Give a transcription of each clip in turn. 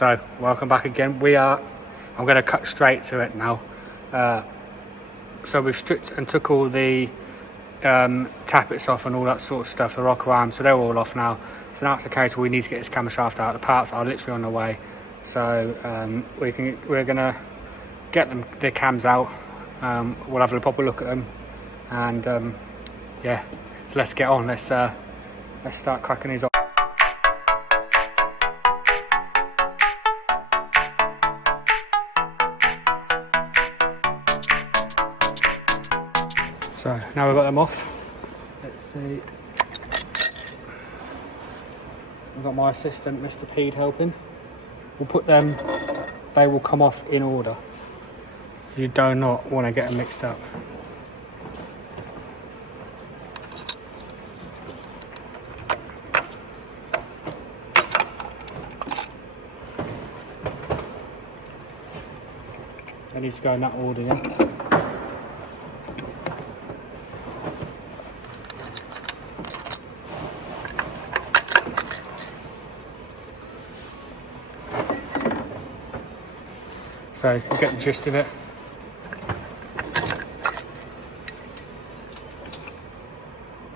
So welcome back again. I'm going to cut straight to it now. So we've stripped and took all the tappets off and all that sort of stuff, the rocker arms, so they're all off now. So now it's the case where we need to get this camshaft out. The parts are literally on the way, so we're gonna get the cams out. We'll have a proper look at them, and yeah, so let's get on. Let's start cracking these off. So now we've got them off. Let's see. I've got my assistant, Mr. Pede, helping. We'll put them, they will come off in order. You do not want to get them mixed up. They need to go in that order, yeah. So you get the gist of it.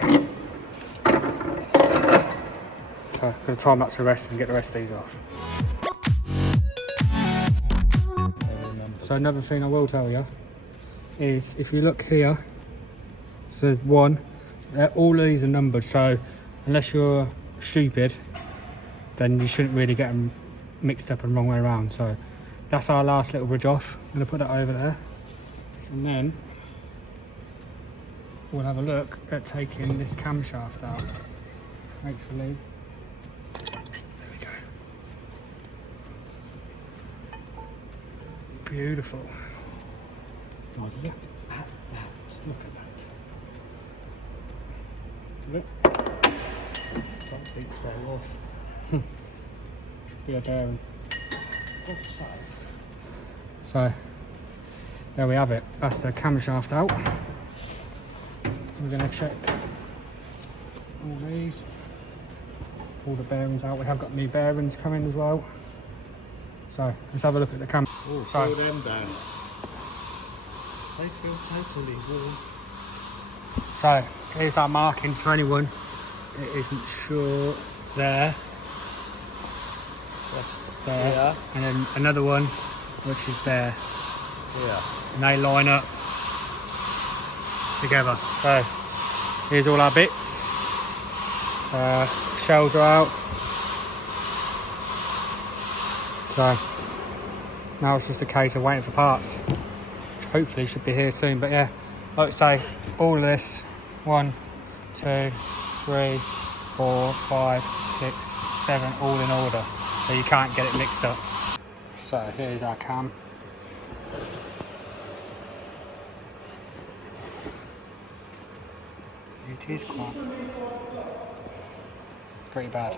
So I'm going to time lapse the rest and get the rest of these off. So another thing I will tell you is if you look here, so one, all of these are numbered, so unless you're stupid, then you shouldn't really get them mixed up and wrong way around. So that's our last little ridge off. I'm going to put that over there, and then we'll have a look at taking this camshaft out. Hopefully, there we go. Beautiful. Nice. Look at that. Look at that. Look. Something fell off. Be a bearing. So there we have it. That's the camshaft out. We're going to check all these, all the bearings out. We have got new bearings coming as well. So let's have a look at the cam. Oh, slow them down. They feel totally warm. So here's our markings for anyone that isn't sure. There, just there, yeah. And then another one which is there. Yeah. And they line up together. So here's all our bits. Shells are out. So now it's just a case of waiting for parts, which hopefully should be here soon. But yeah, like I say, all of this 1, 2, 3, 4, 5, 6, 7 all in order, so you can't get it mixed up. So here's our cam. It is quite pretty bad.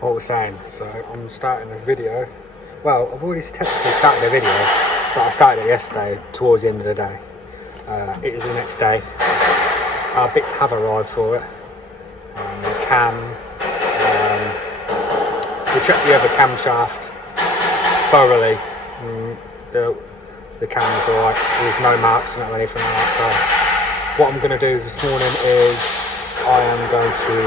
What we're saying, so I'm starting a video. Well, I've already technically started a video, but I started it yesterday towards the end of the day. It is the next day. Our bits have arrived for it. The cam. We checked the other camshaft thoroughly. The cam was alright. There was no marks or anything like that. So what I'm going to do this morning is I am going to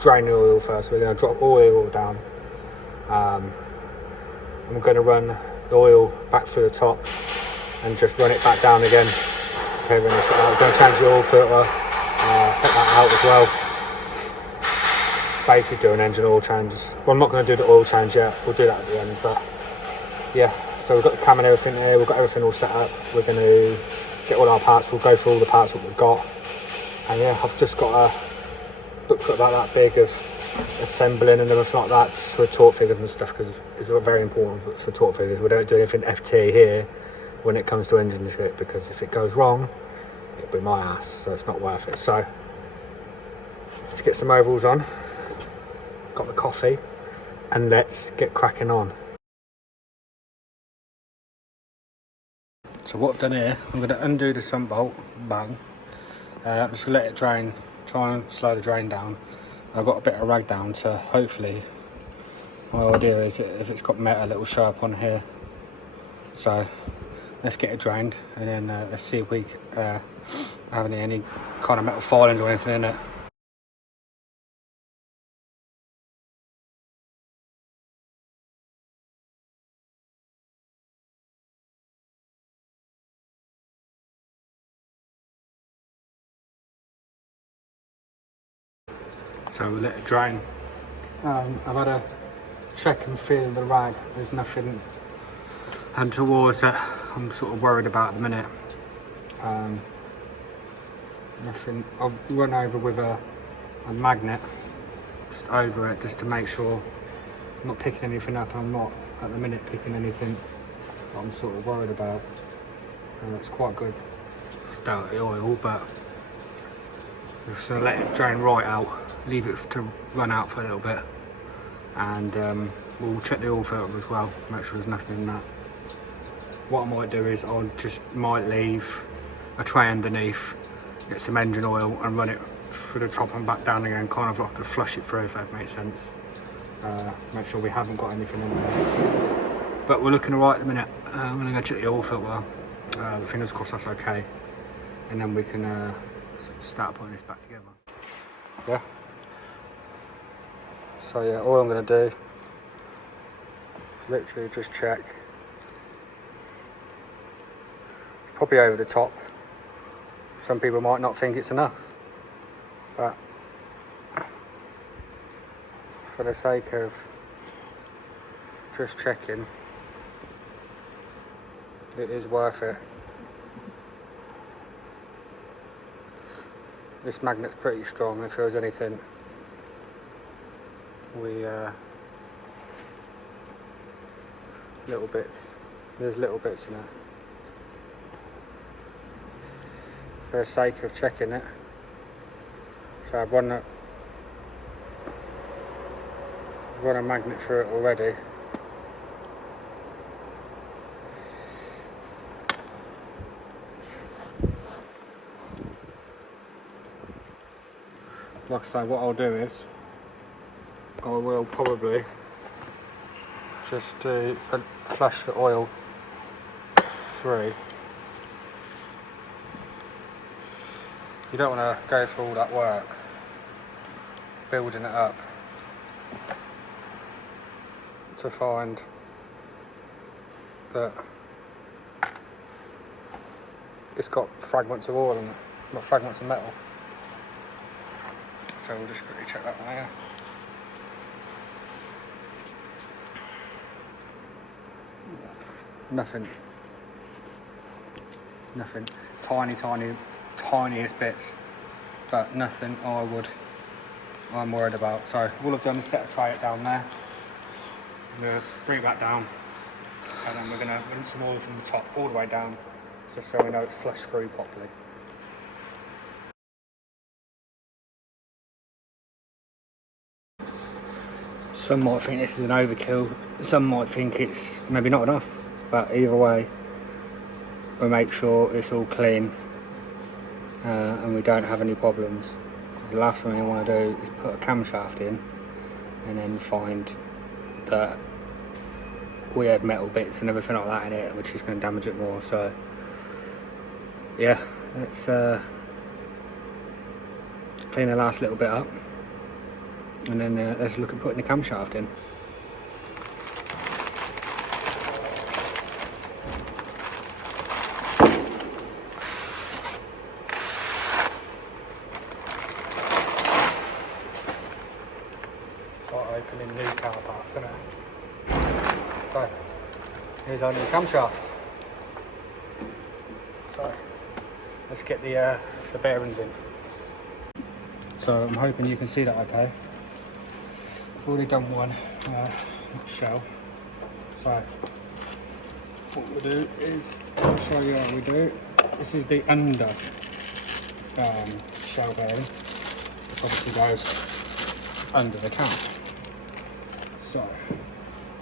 drain the oil first. We're going to drop all the oil down. I'm going to run the oil back through the top and just run it back down again. Okay, I'm going to change the oil filter. Take that out as well. Basically do an engine oil change. Well, I'm not going to do the oil change yet, we'll do that at the end, but yeah, so we've got the cam and everything here, we've got everything all set up. We're going to get all our parts, we'll go through all the parts that we've got, and yeah, I've just got a booklet about that big of assembling and everything like that, just for torque figures and stuff, because it's very important for torque figures. We don't do anything FT here when it comes to engine shit, because if it goes wrong, it'll be my ass, so it's not worth it. So let's get some overalls on. Got the coffee, and let's get cracking on. So what I've done here, I'm going to undo the sump bolt, bang. I'm just going to let it drain, try and slow the drain down. I've got a bit of rag down, so hopefully my idea is that if it's got metal it will show up on here. So let's get it drained and then let's see if we have any kind of metal filings or anything in it. So we'll let it drain. I've had a check and feel the rag. There's nothing untoward that I'm sort of worried about at the minute. Nothing. I've run over with a magnet just over it just to make sure I'm not picking anything up. I'm not at the minute picking anything that I'm sort of worried about. It's quite good. Dirty oil, but I'm just gonna let it drain right out. Leave it to run out for a little bit, and we'll check the oil filter as well, make sure there's nothing in that. What I might do is I might leave a tray underneath, get some engine oil and run it through the top and back down again, kind of like to flush it through, if that makes sense. Make sure we haven't got anything in there. But we're looking alright at the minute. I'm going to go check the oil filter. Fingers crossed that's okay, and then we can start putting this back together. Yeah. So yeah, all I'm going to do is literally just check. It's probably over the top. Some people might not think it's enough, but for the sake of just checking, it is worth it. This magnet's pretty strong. If there was anything, little bits, there's little bits in it. For the sake of checking it, so I've run a magnet through it already. Like I say, what I'll do is I will probably just flush the oil through. You don't want to go through all that work building it up to find that it's got fragments of oil in it, not fragments of metal. So we'll just quickly check that one out. Nothing. Tiniest bits, but nothing I'm worried about. So all I've done is set a tray down there. I'm going to bring it back down, and then we're going to rinse some oil from the top all the way down, just so we know it's flushed through properly. Some might think this is an overkill, some might think it's maybe not enough, but either way, we make sure it's all clean and we don't have any problems. The last thing I want to do is put a camshaft in and then find that we had metal bits and everything like that in it, which is going to damage it more. So yeah, let's clean the last little bit up, and then let's look at putting the camshaft in. Start opening new car parts, isn't it? So here's our new camshaft. So let's get the bearings in. So I'm hoping you can see that okay. I've already done one shell. So what we'll do is, I'll show you how we do it. This is the under shell bearing, which obviously goes under the cam. So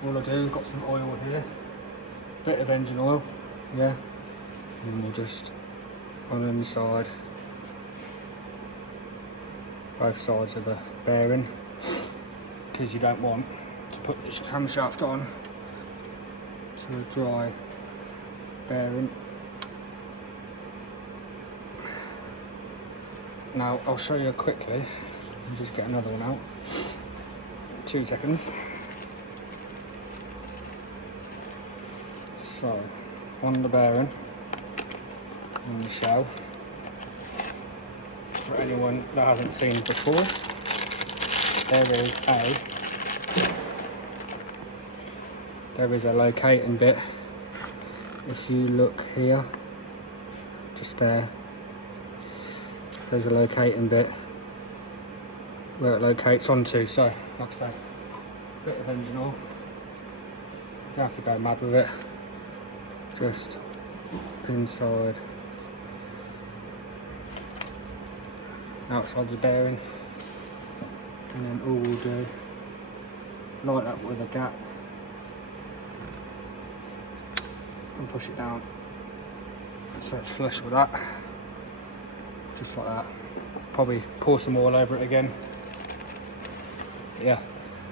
all I do, got some oil here, bit of engine oil, yeah, and we'll just on the inside both sides of the bearing, because you don't want to put this camshaft on to a dry bearing. Now I'll show you quickly. I'll just get another one out. 2 seconds. So on the bearing, on the shell, for anyone that hasn't seen before, there is a locating bit. If you look here, just there, there's a locating bit where it locates onto. So like I say, bit of engine oil, don't have to go mad with it, just inside, outside the bearing, and then all we'll do, light up with a gap and push it down so it's flush with that, just like that. Probably pour some oil over it again. Yeah,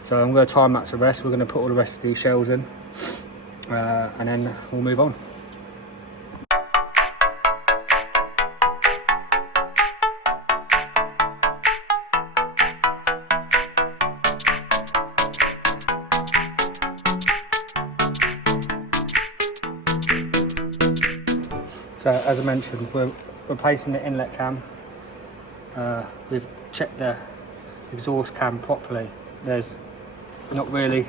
so I'm going to time lapse the rest. We're going to put all the rest of these shells in, and then we'll move on. So as I mentioned, we're replacing the inlet cam. We've checked the exhaust cam properly. There's not really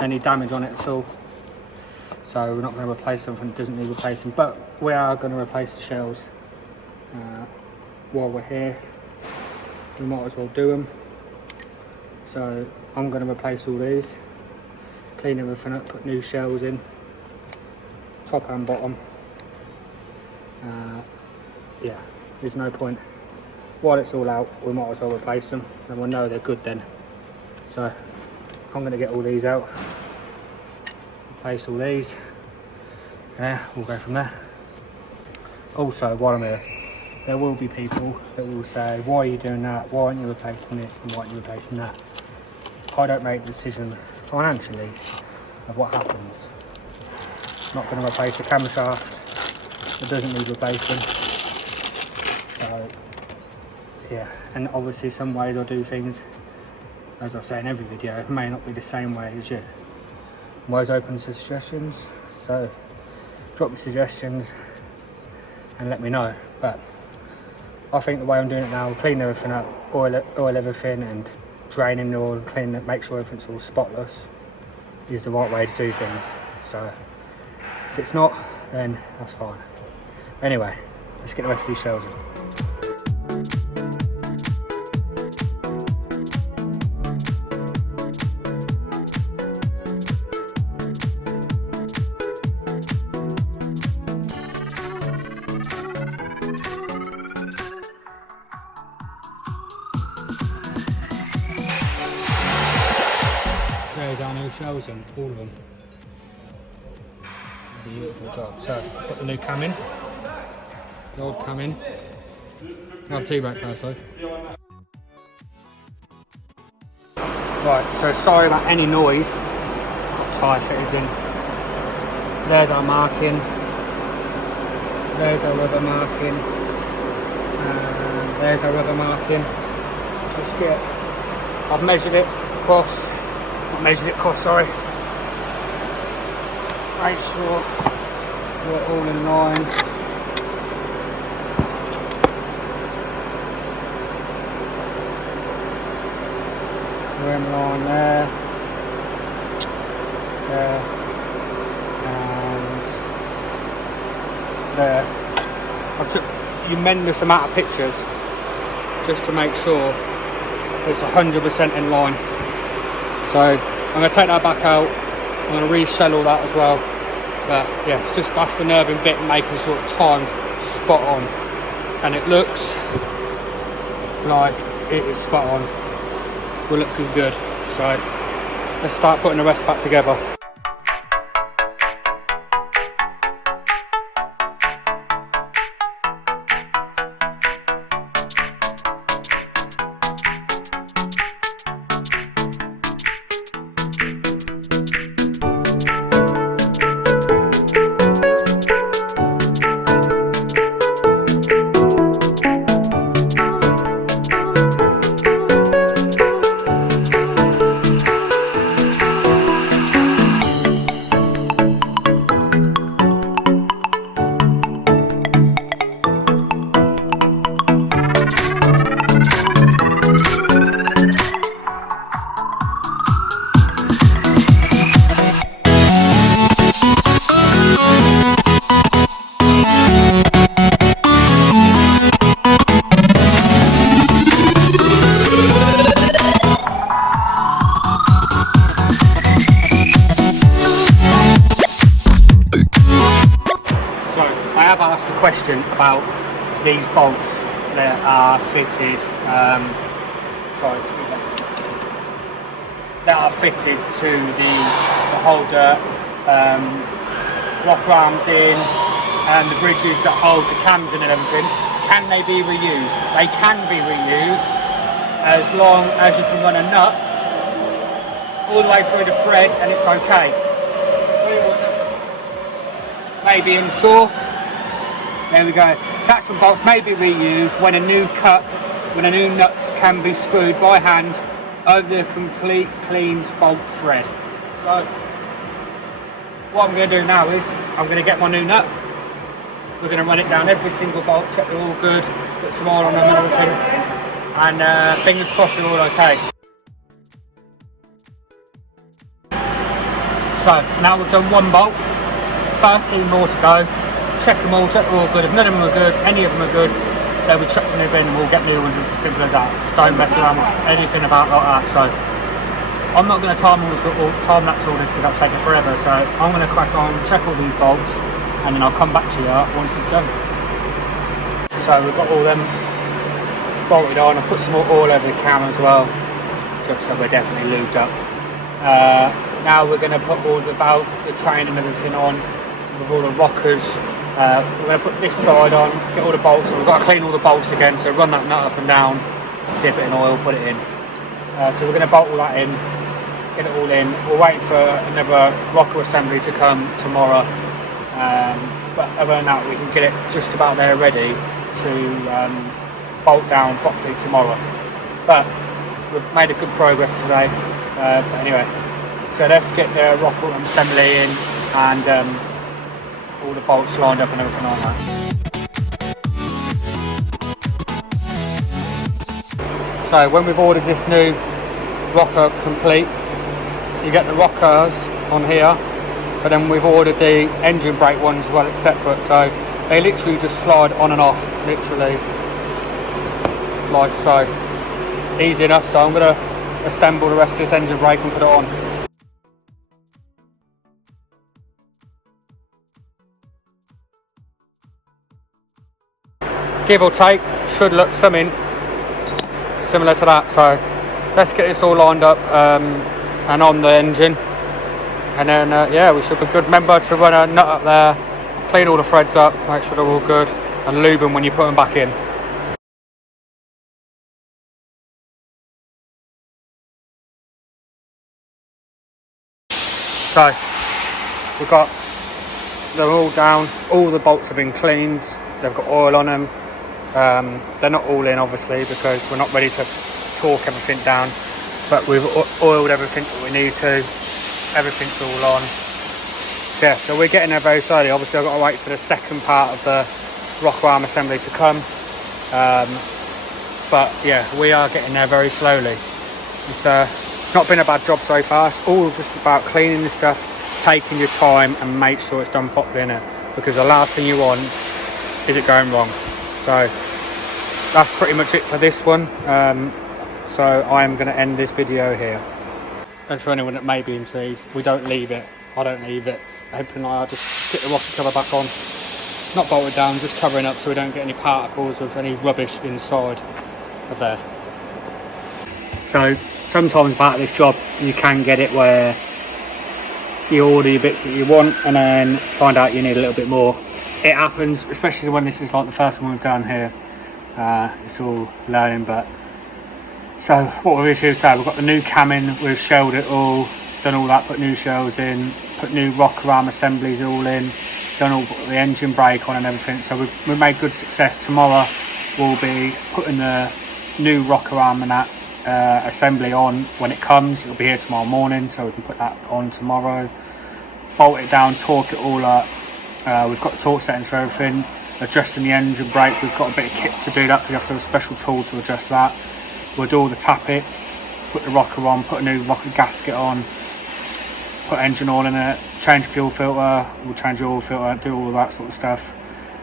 any damage on it at all. So we're not going to replace something that doesn't need replacing, but we are going to replace the shells. While we're here, we might as well do them. So I'm going to replace all these, clean everything up, put new shells in, top and bottom. Yeah, there's no point. While it's all out, we might as well replace them, and we'll know they're good then. So I'm going to get all these out, replace all these. Yeah, we'll go from there. Also, while I'm here, there will be people that will say, why are you doing that? Why aren't you replacing this? And why aren't you replacing that? I don't make the decision financially of what happens. I'm not going to replace a camshaft that doesn't need replacing. So yeah, and obviously some ways I do things, as I say in every video, it may not be the same way as you. I'm always open to suggestions, so drop your suggestions and let me know. But I think the way I'm doing it now, clean everything up, oil everything and draining the oil, clean it, make sure everything's all spotless, is the right way to do things. So if it's not, then that's fine. Anyway, let's get the rest of these shells in. There's our new shells in, all of them. Beautiful job. So, put the new cam in, the old cam in. I'll tea back first though. Right, so sorry about any noise. Got tyre fitters in. There's our marking. There's our other marking. And there's our other marking. Just get, I've measured it across. Measured it across, sorry. Make sure we're all in line. We're in line there, there, and there. I took a humongous amount of pictures just to make sure it's 100% in line. So I'm going to take that back out, I'm going to re-shell all that as well. But yeah, it's just that's the nerving bit, making sure it's timed spot on. And it looks like it is spot on. We're looking good. So let's start putting the rest back together. about these bolts that are fitted, that are fitted to the holder, rocker arms in, and the bridges that hold the cams in and everything. Can they be reused? They can be reused as long as you can run a nut all the way through the thread and it's okay. Maybe ensure. There we go. Attach and bolts may be reused when a new nuts can be screwed by hand over the complete clean bolt thread. So what I'm going to do now is I'm going to get my new nut. We're going to run it down every single bolt, check they're all good, put some oil on them and everything, and fingers crossed they're all okay. So now we've done one bolt, 13 more to go. Check them all, check they're all good. If none of them are good, any of them are good, they'll be chucked in the bin and we'll get new ones. It's as simple as that. Just don't mess around with anything about like that. So I'm not going to time lapse all this because that'll take it forever. So I'm going to crack on, check all these bolts, and then I'll come back to you once it's done. So we've got all them bolted on. I'll put some more oil over the cam as well, just so we're definitely lubed up. Now we're going to put all the valve, the train and everything on with all the rockers. We're going to put this side on, get all the bolts, so we've got to clean all the bolts again, so run that nut up and down, dip it in oil, put it in. So we're going to bolt all that in, get it all in. We're waiting for another rocker assembly to come tomorrow, but other than that we can get it just about there ready to bolt down properly tomorrow. But we've made a good progress today. But anyway, so let's get the rocker assembly in and all the bolts lined up and everything like that. So when we've ordered this new rocker complete, you get the rockers on here, but then we've ordered the engine brake ones as well, it's separate, so they literally just slide on and off, literally like so. Easy enough. So I'm going to assemble the rest of this engine brake and put it on. Give or take, should look something similar to that. So let's get this all lined up and on the engine, and then yeah, we should be good. Remember to run a nut up there, clean all the threads up, make sure they're all good, and lube them when you put them back in. So we've got, they're all down, all the bolts have been cleaned, they've got oil on them. They're not all in obviously because we're not ready to torque everything down, but we've oiled everything that we need to, everything's all on. Yeah, so we're getting there very slowly. Obviously I've got to wait for the second part of the rocker arm assembly to come, but yeah, we are getting there very slowly. It's not been a bad job so far. It's all just about cleaning the stuff, taking your time and make sure it's done properly in it, because the last thing you want is it going wrong. So that's pretty much it for this one. So I'm going to end this video here. And for anyone that may be intrigued, we don't leave it. I don't leave it open. I just get the rocker cover back on, not bolted down, just covering up so we don't get any particles of any rubbish inside of there. So sometimes part of this job you can get it where you order your bits that you want and then find out you need a little bit more. It happens, especially when this is like the first one we've done here. It's all learning, but so what we're going to do today, we've got the new cam in, we've shelled it all, done all that, put new shells in, put new rocker arm assemblies all in, done all the engine brake on and everything. So we've made good success. Tomorrow we'll be putting the new rocker arm and that assembly on when it comes. It'll be here tomorrow morning, so we can put that on tomorrow, bolt it down, torque it all up. We've got the torque settings for everything, adjusting the engine brake. We've got a bit of kit to do that because you have to have a special tool to adjust that. We'll do all the tappets, put the rocker on, put a new rocker gasket on, put engine oil in it, change fuel filter, we'll change the oil filter, do all of that sort of stuff,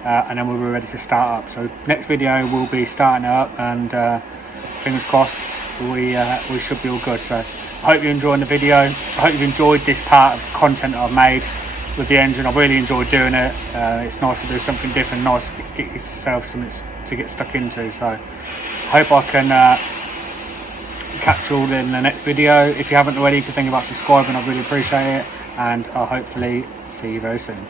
and then we'll be ready to start up. So next video we'll be starting it up, and fingers crossed we should be all good. So I hope you're enjoying the video. I hope you've enjoyed this part of the content that I've made. with the engine. I really enjoyed doing it. It's nice to do something different, nice to get yourself something to get stuck into. So I hope I can catch you all in the next video. If you haven't already, you can think about subscribing. I really appreciate it, and I'll hopefully see you very soon.